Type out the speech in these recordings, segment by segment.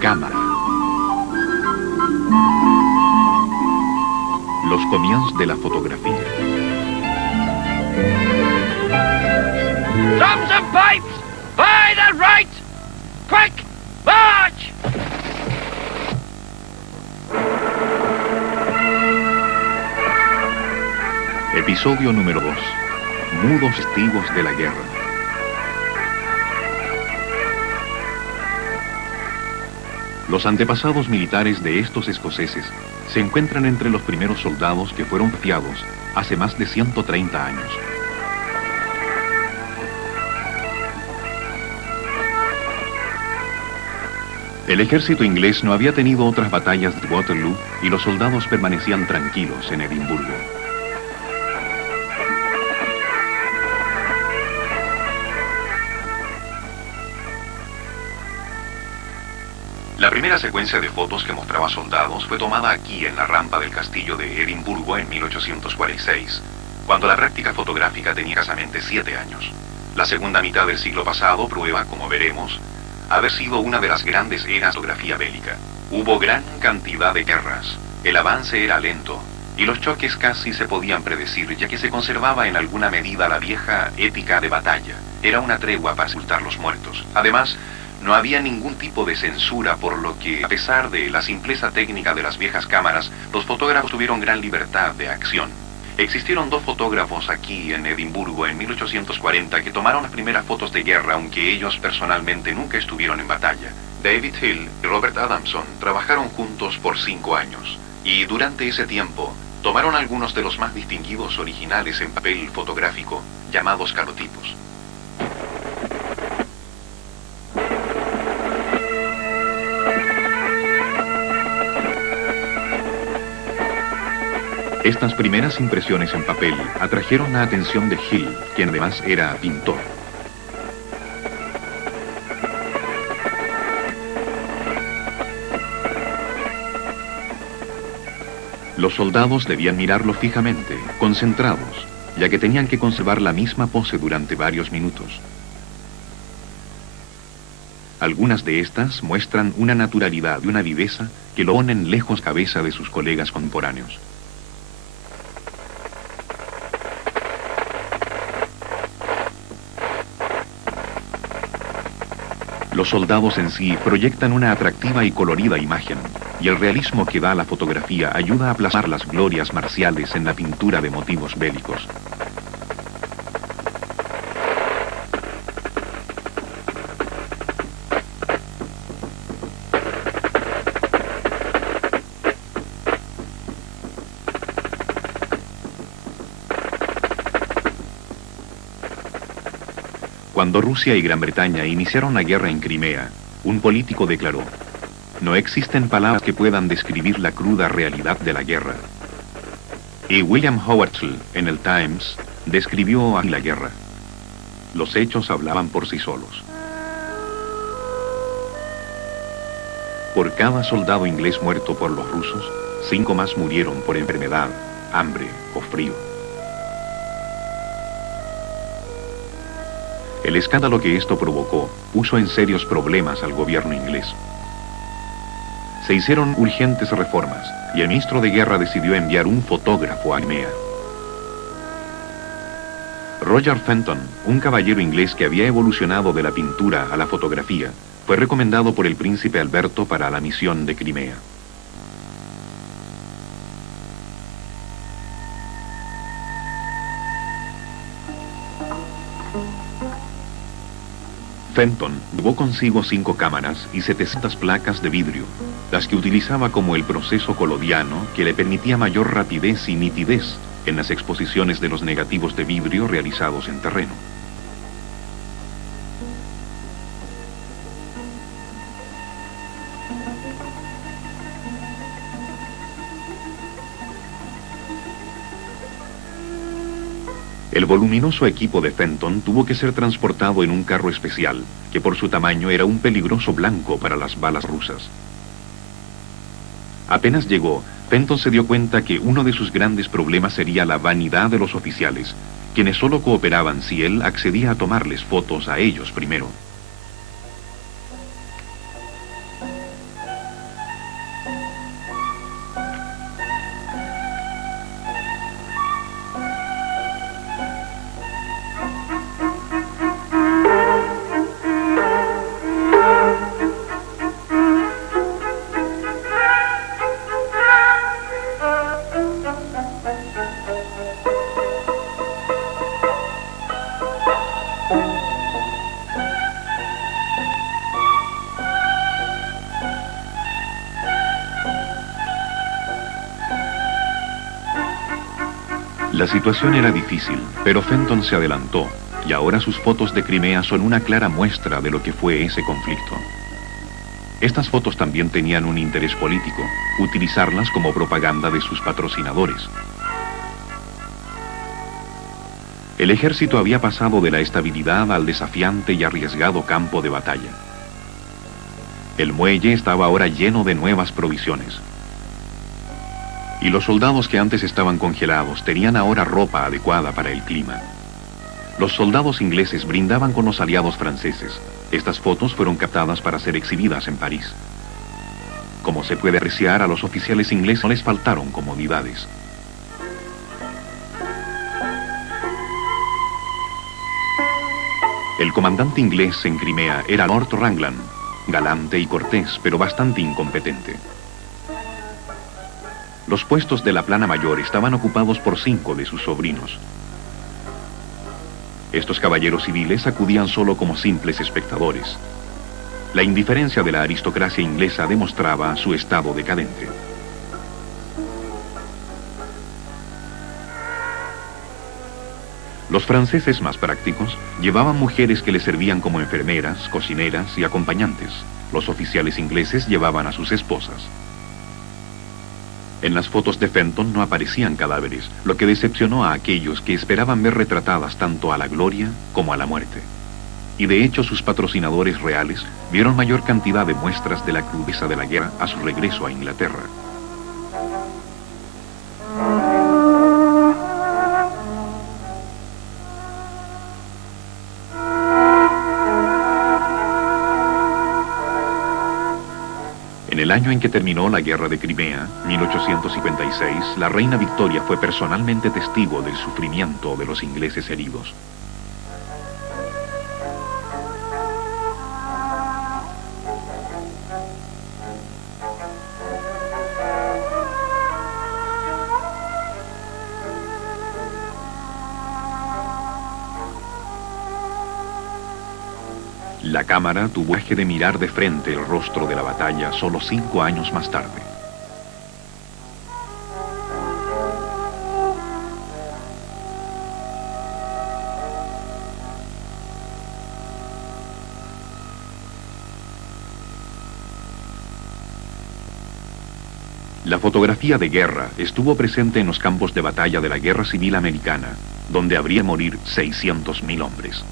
Cámara. Los comienzos de la fotografía. Drums and pipes! By the right! Quick! March! Episodio número 2. Mudos testigos de la guerra. Los antepasados militares de estos escoceses se encuentran entre los primeros soldados que fueron fiados hace más de 130 años. El ejército inglés no había tenido otras batallas de Waterloo y los soldados permanecían tranquilos en Edimburgo. La primera secuencia de fotos que mostraba soldados fue tomada aquí en la rampa del castillo de Edimburgo en 1846, cuando la práctica fotográfica tenía escasamente 7 años. La segunda mitad del siglo pasado prueba, como veremos, haber sido una de las grandes eras de la fotografía bélica. Hubo gran cantidad de guerras, el avance era lento, y los choques casi se podían predecir, ya que se conservaba en alguna medida la vieja ética de batalla. Era una tregua para sepultar los muertos. Además, no había ningún tipo de censura, por lo que, a pesar de la simpleza técnica de las viejas cámaras, los fotógrafos tuvieron gran libertad de acción. Existieron 2 fotógrafos aquí en Edimburgo en 1840 que tomaron las primeras fotos de guerra, aunque ellos personalmente nunca estuvieron en batalla. David Hill y Robert Adamson trabajaron juntos por 5 años, y durante ese tiempo tomaron algunos de los más distinguidos originales en papel fotográfico, llamados calotipos. Estas primeras impresiones en papel atrajeron la atención de Hill, quien además era pintor. Los soldados debían mirarlo fijamente, concentrados, ya que tenían que conservar la misma pose durante varios minutos. Algunas de estas muestran una naturalidad y una viveza que lo ponen lejos cabeza de sus colegas contemporáneos. Los soldados en sí proyectan una atractiva y colorida imagen, y el realismo que da la fotografía ayuda a plasmar las glorias marciales en la pintura de motivos bélicos. Cuando Rusia y Gran Bretaña iniciaron la guerra en Crimea, un político declaró: "No existen palabras que puedan describir la cruda realidad de la guerra". Y William Howard en el Times describió así la guerra: "Los hechos hablaban por sí solos". Por cada soldado inglés muerto por los rusos, 5 más murieron por enfermedad, hambre o frío. El escándalo que esto provocó puso en serios problemas al gobierno inglés. Se hicieron urgentes reformas y el ministro de Guerra decidió enviar un fotógrafo a Crimea. Roger Fenton, un caballero inglés que había evolucionado de la pintura a la fotografía, fue recomendado por el príncipe Alberto para la misión de Crimea. Fenton llevó consigo 5 cámaras y 700 placas de vidrio, las que utilizaba como el proceso colodiano que le permitía mayor rapidez y nitidez en las exposiciones de los negativos de vidrio realizados en terreno. El voluminoso equipo de Fenton tuvo que ser transportado en un carro especial, que por su tamaño era un peligroso blanco para las balas rusas. Apenas llegó, Fenton se dio cuenta que uno de sus grandes problemas sería la vanidad de los oficiales, quienes solo cooperaban si él accedía a tomarles fotos a ellos primero. La situación era difícil, pero Fenton se adelantó, y ahora sus fotos de Crimea son una clara muestra de lo que fue ese conflicto. Estas fotos también tenían un interés político, utilizarlas como propaganda de sus patrocinadores. El ejército había pasado de la estabilidad al desafiante y arriesgado campo de batalla. El muelle estaba ahora lleno de nuevas provisiones. Y los soldados que antes estaban congelados tenían ahora ropa adecuada para el clima. Los soldados ingleses brindaban con los aliados franceses. Estas fotos fueron captadas para ser exhibidas en París. Como se puede apreciar, a los oficiales ingleses no les faltaron comodidades. El comandante inglés en Crimea era Lord Raglan, galante y cortés, pero bastante incompetente. Los puestos de la plana mayor estaban ocupados por 5 de sus sobrinos. Estos caballeros civiles acudían solo como simples espectadores. La indiferencia de la aristocracia inglesa demostraba su estado decadente. Los franceses más prácticos llevaban mujeres que les servían como enfermeras, cocineras y acompañantes. Los oficiales ingleses llevaban a sus esposas. En las fotos de Fenton no aparecían cadáveres, lo que decepcionó a aquellos que esperaban ver retratadas tanto a la gloria como a la muerte. Y de hecho sus patrocinadores reales vieron mayor cantidad de muestras de la crudeza de la guerra a su regreso a Inglaterra. En el año en que terminó la guerra de Crimea, 1856, la reina Victoria fue personalmente testigo del sufrimiento de los ingleses heridos. La cámara tuvo eje de mirar de frente el rostro de la batalla solo 5 años más tarde. La fotografía de guerra estuvo presente en los campos de batalla de la Guerra Civil Americana, donde habría morir 600.000 hombres.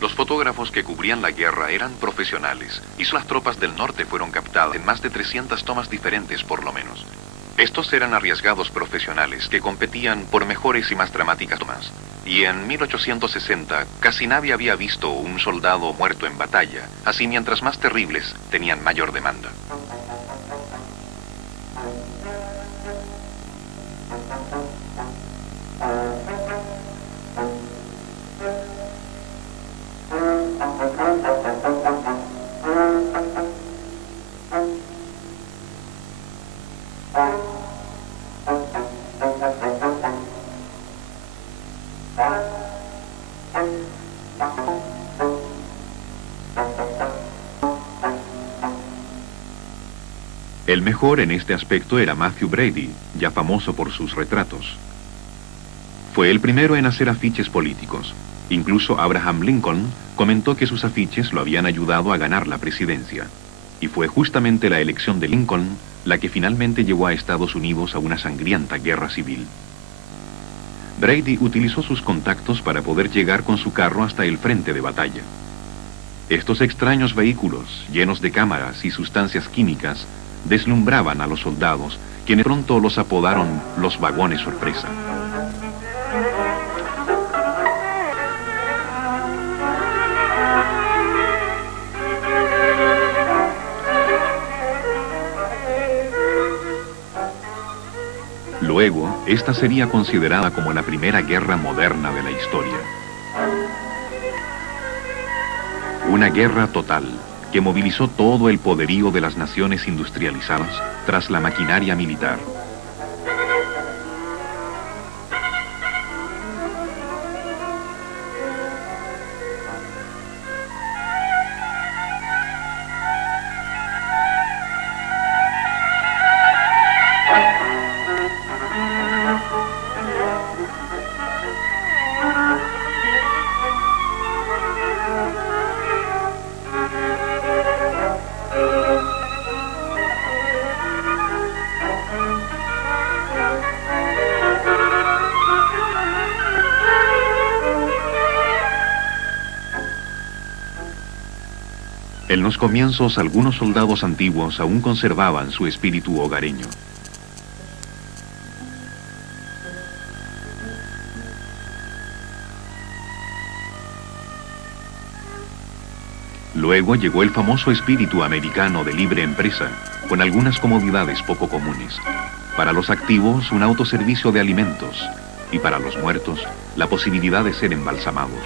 Los fotógrafos que cubrían la guerra eran profesionales, y las tropas del norte fueron captadas en más de 300 tomas diferentes por lo menos. Estos eran arriesgados profesionales que competían por mejores y más dramáticas tomas. Y en 1860 casi nadie había visto un soldado muerto en batalla, así mientras más terribles tenían mayor demanda. El mejor en este aspecto era Mathew Brady, ya famoso por sus retratos. Fue el primero en hacer afiches políticos. Incluso Abraham Lincoln comentó que sus afiches lo habían ayudado a ganar la presidencia. Y fue justamente la elección de Lincoln la que finalmente llevó a Estados Unidos a una sangrienta guerra civil. Brady utilizó sus contactos para poder llegar con su carro hasta el frente de batalla. Estos extraños vehículos, llenos de cámaras y sustancias químicas, deslumbraban a los soldados, quienes pronto los apodaron los vagones sorpresa. Luego, esta sería considerada como la primera guerra moderna de la historia. Una guerra total que movilizó todo el poderío de las naciones industrializadas tras la maquinaria militar. En los comienzos, algunos soldados antiguos aún conservaban su espíritu hogareño. Luego llegó el famoso espíritu americano de libre empresa, con algunas comodidades poco comunes. Para los activos, un autoservicio de alimentos, y para los muertos, la posibilidad de ser embalsamados.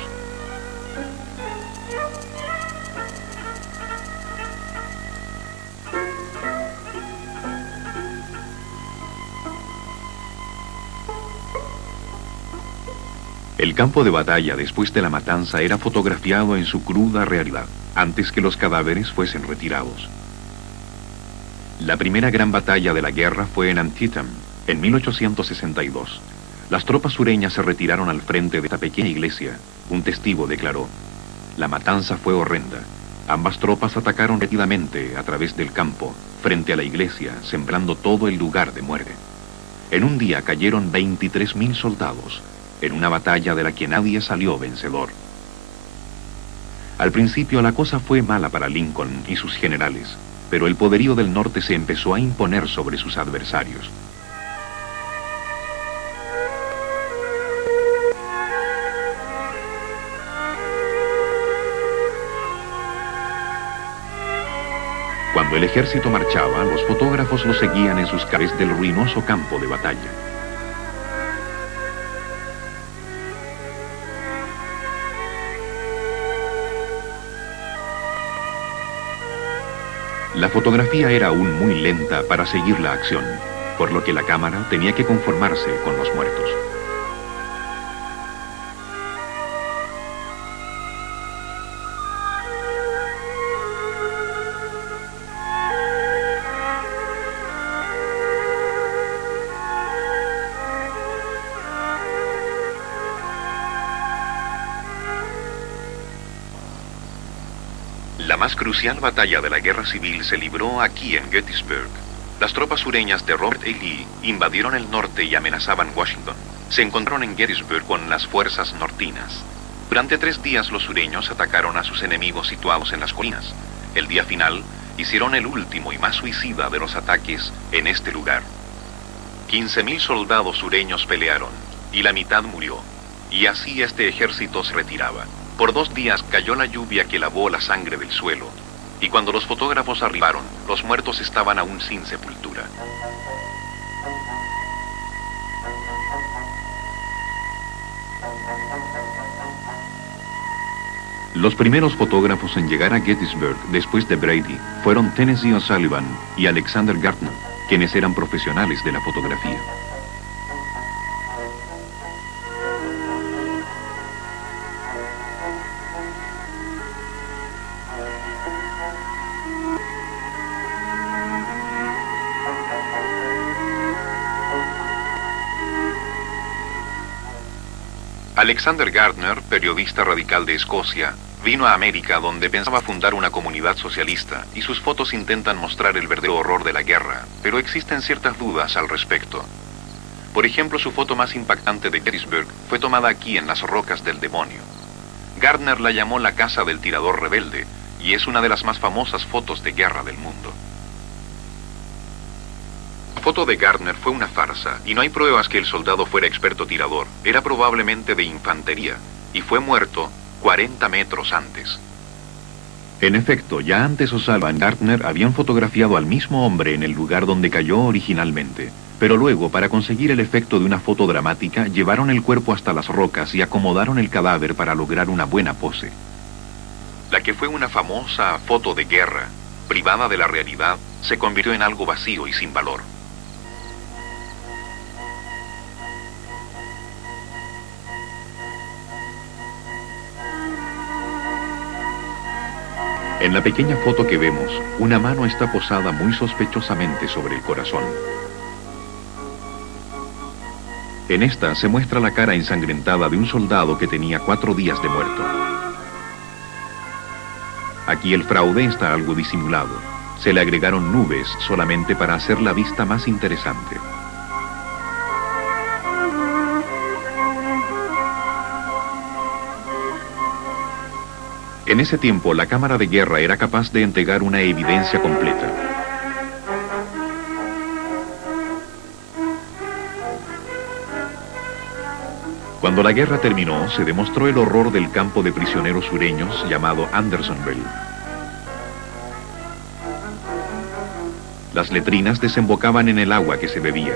El campo de batalla después de la matanza era fotografiado en su cruda realidad, antes que los cadáveres fuesen retirados. La primera gran batalla de la guerra fue en Antietam, en 1862. Las tropas sureñas se retiraron al frente de esta pequeña iglesia. Un testigo declaró: "La matanza fue horrenda. Ambas tropas atacaron repetidamente a través del campo, frente a la iglesia, sembrando todo el lugar de muerte. En un día cayeron 23.000 soldados, en una batalla de la que nadie salió vencedor". Al principio la cosa fue mala para Lincoln y sus generales, pero el poderío del norte se empezó a imponer sobre sus adversarios. Cuando el ejército marchaba, los fotógrafos lo seguían en sus carros del ruinoso campo de batalla. La fotografía era aún muy lenta para seguir la acción, por lo que la cámara tenía que conformarse con los muertos. La más crucial batalla de la guerra civil se libró aquí en Gettysburg. Las tropas sureñas de Robert E. Lee invadieron el norte y amenazaban Washington. Se encontraron en Gettysburg con las fuerzas nortinas. Durante 3 días los sureños atacaron a sus enemigos situados en las colinas. El día final hicieron el último y más suicida de los ataques en este lugar. 15.000 soldados sureños pelearon y la mitad murió. Y así este ejército se retiraba. Por 2 días cayó la lluvia que lavó la sangre del suelo, y cuando los fotógrafos arribaron, los muertos estaban aún sin sepultura. Los primeros fotógrafos en llegar a Gettysburg después de Brady fueron Tennessee O'Sullivan y Alexander Gardner, quienes eran profesionales de la fotografía. Alexander Gardner, periodista radical de Escocia, vino a América donde pensaba fundar una comunidad socialista y sus fotos intentan mostrar el verdadero horror de la guerra, pero existen ciertas dudas al respecto. Por ejemplo, su foto más impactante de Gettysburg fue tomada aquí en las Rocas del Demonio. Gardner la llamó la casa del tirador rebelde, y es una de las más famosas fotos de guerra del mundo. La foto de Gardner fue una farsa, y no hay pruebas que el soldado fuera experto tirador. Era probablemente de infantería, y fue muerto 40 metros antes. En efecto, ya antes O'Sullivan y Gardner habían fotografiado al mismo hombre en el lugar donde cayó originalmente, pero luego, para conseguir el efecto de una foto dramática, llevaron el cuerpo hasta las rocas y acomodaron el cadáver para lograr una buena pose. La que fue una famosa foto de guerra, privada de la realidad, se convirtió en algo vacío y sin valor. En la pequeña foto que vemos, una mano está posada muy sospechosamente sobre el corazón. En esta se muestra la cara ensangrentada de un soldado que tenía 4 días de muerto. Aquí el fraude está algo disimulado. Se le agregaron nubes solamente para hacer la vista más interesante. En ese tiempo, la cámara de guerra era capaz de entregar una evidencia completa. Cuando la guerra terminó, se demostró el horror del campo de prisioneros sureños llamado Andersonville. Las letrinas desembocaban en el agua que se bebía.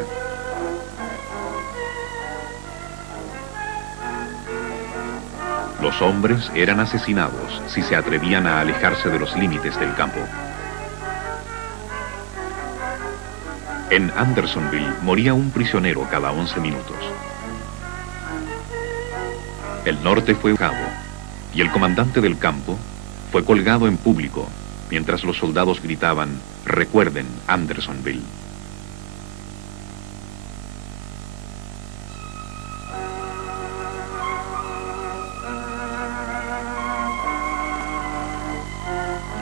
Los hombres eran asesinados si se atrevían a alejarse de los límites del campo. En Andersonville moría un prisionero cada 11 minutos. El norte fue cabo, y el comandante del campo fue colgado en público, mientras los soldados gritaban, "Recuerden Andersonville".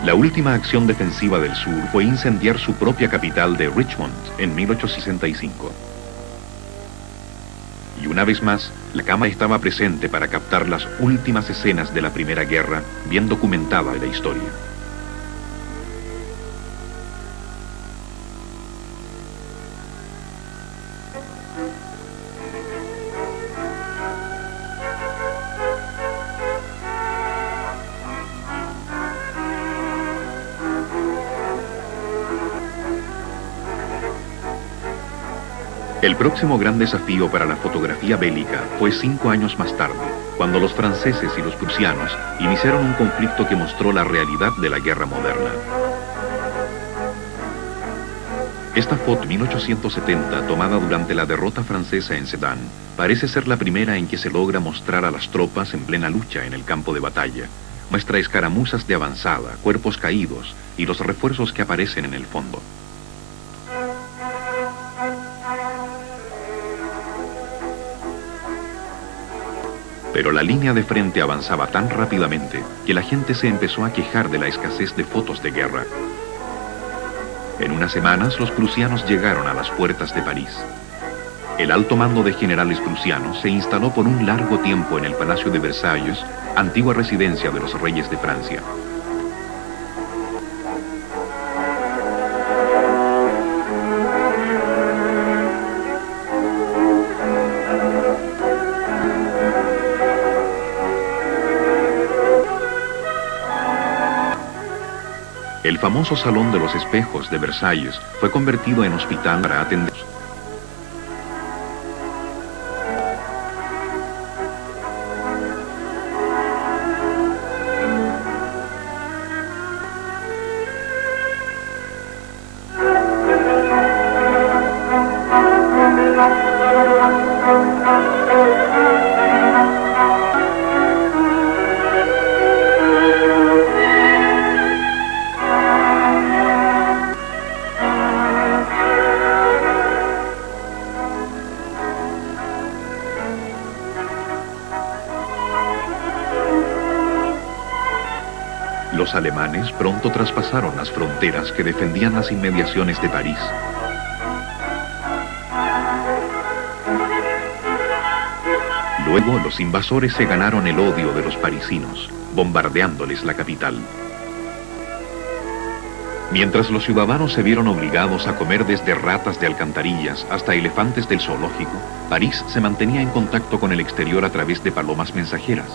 La última acción defensiva del sur fue incendiar su propia capital de Richmond en 1865. Y una vez más, la cámara estaba presente para captar las últimas escenas de la Primera Guerra, bien documentada en la historia. El próximo gran desafío para la fotografía bélica fue 5 años más tarde, cuando los franceses y los prusianos iniciaron un conflicto que mostró la realidad de la guerra moderna. Esta foto, 1870, tomada durante la derrota francesa en Sedan, parece ser la primera en que se logra mostrar a las tropas en plena lucha en el campo de batalla. Muestra escaramuzas de avanzada, cuerpos caídos y los refuerzos que aparecen en el fondo. Pero la línea de frente avanzaba tan rápidamente que la gente se empezó a quejar de la escasez de fotos de guerra. En unas semanas, los prusianos llegaron a las puertas de París. El alto mando de generales prusianos se instaló por un largo tiempo en el Palacio de Versalles, antigua residencia de los reyes de Francia. El famoso Salón de los Espejos de Versalles fue convertido en hospital para atender. Los alemanes pronto traspasaron las fronteras que defendían las inmediaciones de París. Luego los invasores se ganaron el odio de los parisinos, bombardeándoles la capital. Mientras los ciudadanos se vieron obligados a comer desde ratas de alcantarillas hasta elefantes del zoológico, París se mantenía en contacto con el exterior a través de palomas mensajeras.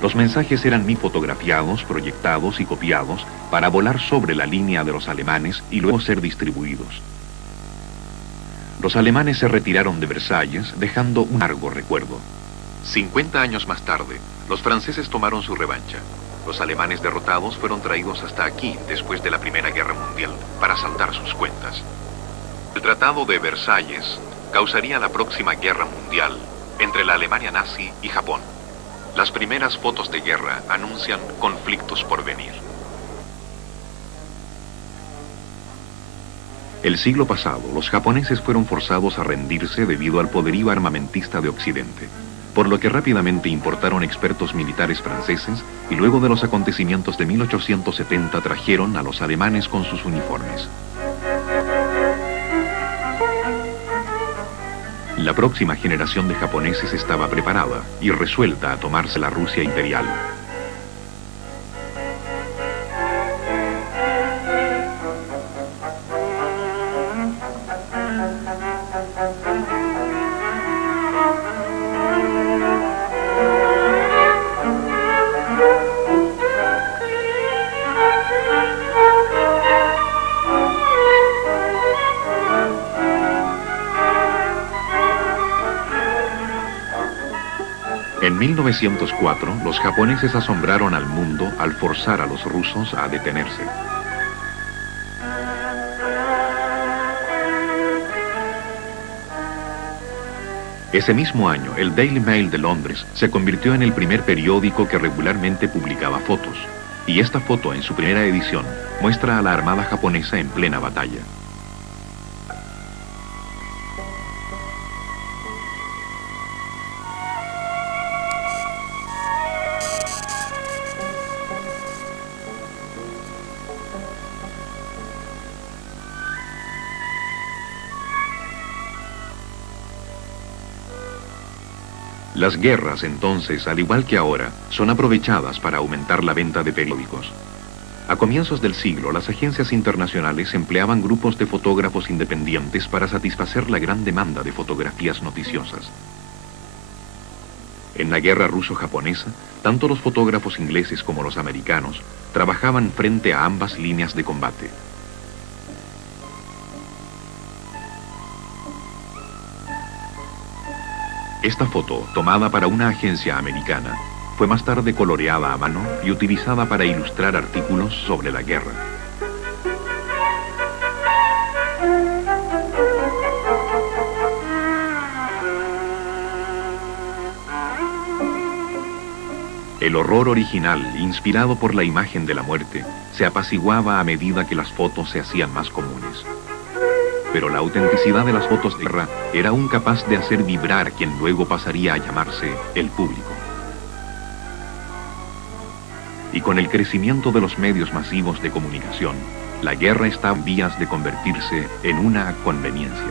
Los mensajes eran fotografiados, proyectados y copiados para volar sobre la línea de los alemanes y luego ser distribuidos. Los alemanes se retiraron de Versalles, dejando un largo recuerdo. 50 años más tarde, los franceses tomaron su revancha. Los alemanes derrotados fueron traídos hasta aquí después de la Primera Guerra Mundial para saldar sus cuentas. El Tratado de Versalles causaría la próxima guerra mundial entre la Alemania nazi y Japón. Las primeras fotos de guerra anuncian conflictos por venir. El siglo pasado, los japoneses fueron forzados a rendirse debido al poderío armamentista de Occidente, por lo que rápidamente importaron expertos militares franceses y luego de los acontecimientos de 1870 trajeron a los alemanes con sus uniformes. La próxima generación de japoneses estaba preparada y resuelta a tomarse la Rusia imperial. En 1904, los japoneses asombraron al mundo al forzar a los rusos a detenerse. Ese mismo año, el Daily Mail de Londres se convirtió en el primer periódico que regularmente publicaba fotos, y esta foto en su primera edición muestra a la armada japonesa en plena batalla. Las guerras, entonces, al igual que ahora, son aprovechadas para aumentar la venta de periódicos. A comienzos del siglo, las agencias internacionales empleaban grupos de fotógrafos independientes para satisfacer la gran demanda de fotografías noticiosas. En la guerra ruso-japonesa, tanto los fotógrafos ingleses como los americanos trabajaban frente a ambas líneas de combate. Esta foto, tomada para una agencia americana, fue más tarde coloreada a mano y utilizada para ilustrar artículos sobre la guerra. El horror original, inspirado por la imagen de la muerte, se apaciguaba a medida que las fotos se hacían más comunes. Pero la autenticidad de las fotos de guerra era aún capaz de hacer vibrar quien luego pasaría a llamarse el público. Y con el crecimiento de los medios masivos de comunicación, la guerra está en vías de convertirse en una conveniencia.